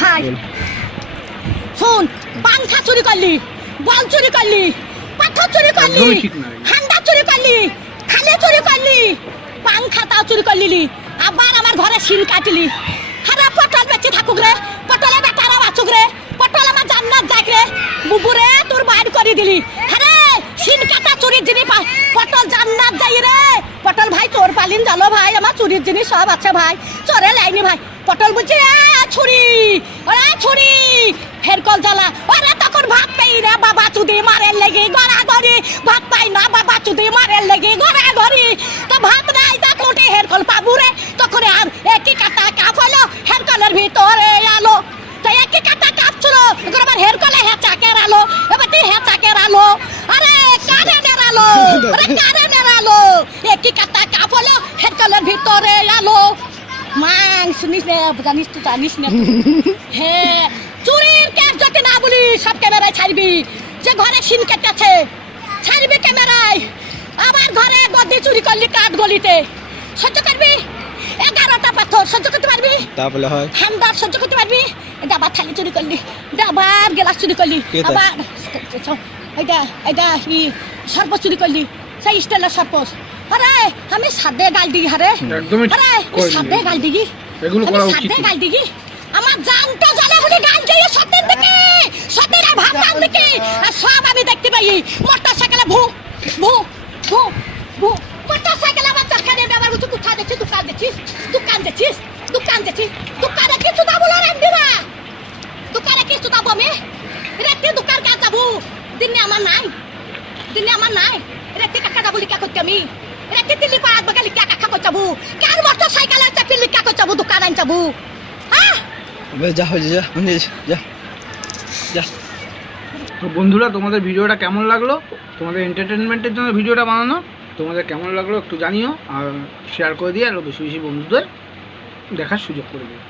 ভাই শুন, পাংখা চুরি করলি, বল চুরি করলি, পাথর চুরি করলি, হান্ডা চুরি করলি, খালে চুরি করলি, পাংখাটাও চুরি করলি, আবার আমার ঘরে সিন কাটলি। হারা পটল বেঁচে থাকুক রে, পটলে বেটারা বাঁচুক রে, পটল আমার জান্নাত যাক রে, বুবুরে তোর বাইর করে দিলি। আরে সিন কাটা চুরির জিনিস পটল জান্নাত যাই রে। পটল ভাই চোর পালিন জানো ভাই, আমার চুরির জিনিস সব আছে ভাই, চোরে লাইনি ভাই। পটল বুঝছি ছুরি, ওরে ছুরি হেরকল জ্বালা। ওরে তখন ভাত পাই রে বাবা চুদি মারের লেগে গড়া গড়ি, ভাত পাই না বাবা চুদি মারের লেগে গড়া গড়ি। তো ভাত নাই তা কোটে হেরকল পাবু রে, তখন আর একই কাটা কাপ হলো হেরকলের ভিতরে আলো। তো একই কাটা কাপ ছিল, আমার হেরকলে হেঁচাকের আলো, এবার তুই হেঁচাকের আলো। আরে কারেন্টের আলো, আরে কারেন্টের আলো, একই কাটা কাপ হলো হেরকলের ভিতরে আলো। মাং শুনিস না, জানিস তো জানিস না। হ্যাঁ চুরির কেস যদি না বলি সব ক্যামেরায় ছাড়বি, যে ঘরে সিন কেটেছে ছাড়বি ক্যামেরায়। আমার ঘরে গদি চুরি করলি কাঠ গলিতে, সহ্য করবি? 11টা পাথর সহ্য করতে পারবি? তাহলে হয় হ্যান্ডার সহ্য করতে পারবি? ডাবার থালি চুরি করলি, ডাবার গ্লাস চুরি করলি, আবার এটা সর্প চুরি করলি, সেই স্টাইলের সর্প। আরে আমি সাদে গাল দিই, আরে আরে সাদে গাল দিই, সাদে গাল দিই। আমার জানটা জ্বালা বলে গাল দিয়ে সত্যের দিকে, সত্যের ভাবনার দিকে, আর সব আমি দেখতে পাই। মোটর সাইকেলে ভু ভু ভু ভু, মোটর সাইকেলে আমার চারখানে ব্যবহার করছি। কোথায় দেখছিস? দোকান দেখছিস? দোকান দেখছিস? দোকান দেখছিস? দোকানে কিছু দাবো না রেন্দিরা, দোকানে কিছু দাবো আমি রেখে দোকান কাজ যাবো। দিনে আমার নাই, দিনে আমার নাই রেখে কাকা যাবো লিখা করতে আমি রেখে দিল্লি পাড়াত বাগা লিখা কাকা করতে যাবো। কার মোটর সাইকেলে চাকরি লিখা করতে যাবো, দোকান আন যাবো। হ্যাঁ যা যা যা যা। তো বন্ধুরা, তোমাদের ভিডিওটা কেমন লাগলো? তোমাদের এন্টারটেনমেন্টের জন্য ভিডিওটা বানানো, তোমাদের কেমন লাগলো একটু জানিও, আর শেয়ার করে দিয়ে আরও বেশি বেশি বন্ধুদের দেখার সুযোগ করে দিও।